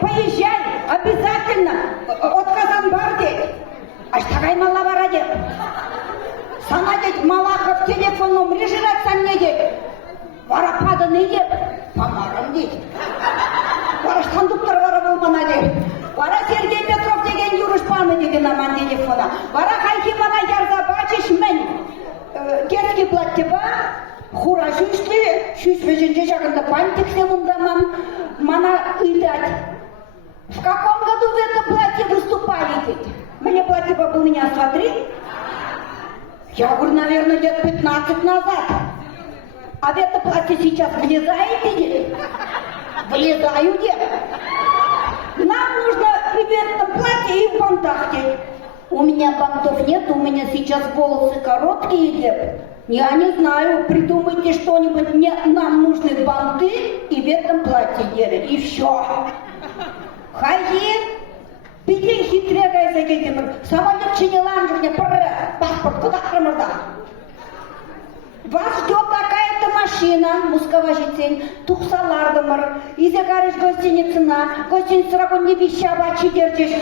поезжай, обязательно. Отказан бар дейт. Аштағай мала бара деп. Сана дейт, Малахов телефон номері жиратсан не дейт. Варапады не деп. Тамарым дейт. Бараш кондуктор бара болмана дейт. Бара Сергей Петров деген юрышпаны деген аман телефона. Бара Хайкимана Ярзабачиш мен. Кетки платтеба. Хура шүшті, шүшпешінше жағында пантиксе мұндамам, мана ыдать. В каком году в этом платье выступали ведь? Мне платье был меня смотри. Я говорю, наверное, лет 15 назад. А в это платье сейчас влезаете, дед? Влезаю, дед. Нам нужно в этом платье и в бантах, дед. У меня бантов нет, у меня сейчас волосы короткие, дед. Я не знаю, придумайте что-нибудь, нам нужны банты и в этом платье делать, и все. Хази, пиден хитрее зайдем, самолет чинелан же мне паспорт, куда крамарда. Вас ждет такая-то машина, мусковажитень, тухсалардымыр, изе гарыш гостиница рагон не вещава, держишь.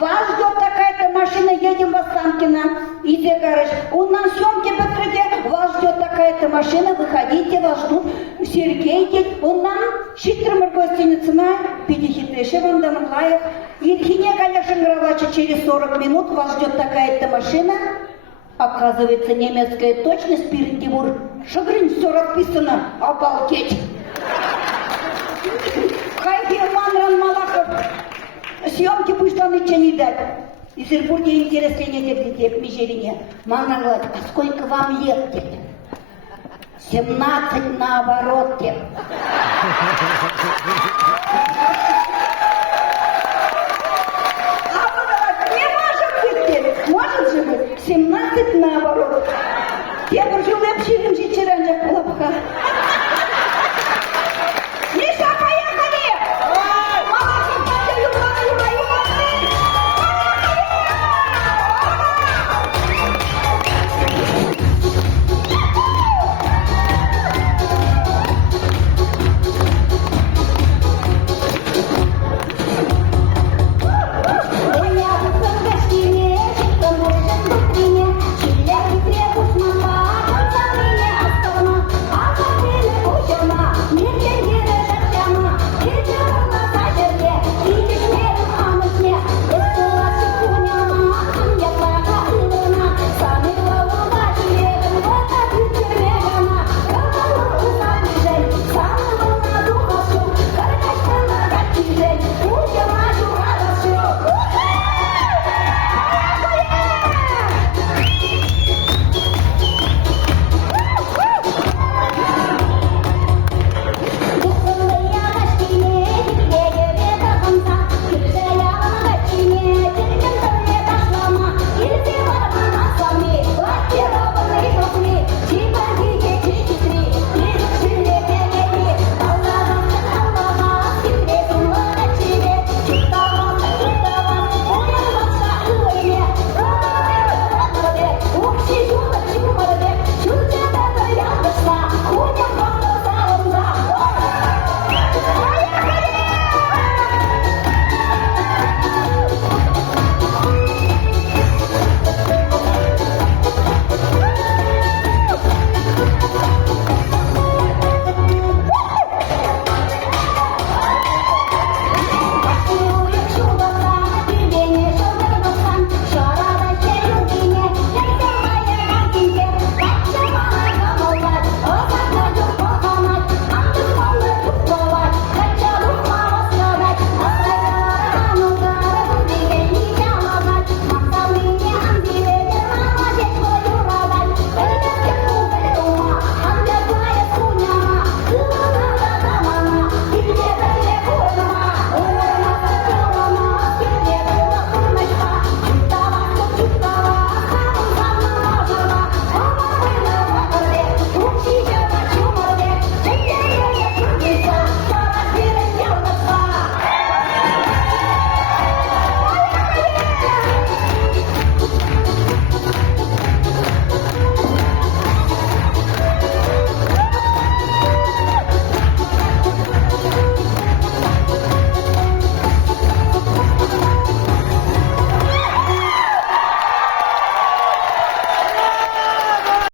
Вас ждет такая-то машина, едем в Останкино, изе гарыш. У нас съемки бітірге, вас ждет такая-то машина, выходите, вас ждут. Сергей дед, он нам щитрымыр гостиницына, пидихитеше вандамын лайық. Ирхине, конечно, гравача через 40 минут, вас ждет такая-то машина. Оказывается, немецкая точность, передевур. Шагрин, все расписано, обалдеть. Хайферман Малахов. Съемки пусть он ничего не дать. И Петербурге интересно не к Мишелине. Мама говорит, а сколько вам лет теперь? 17 наоборот.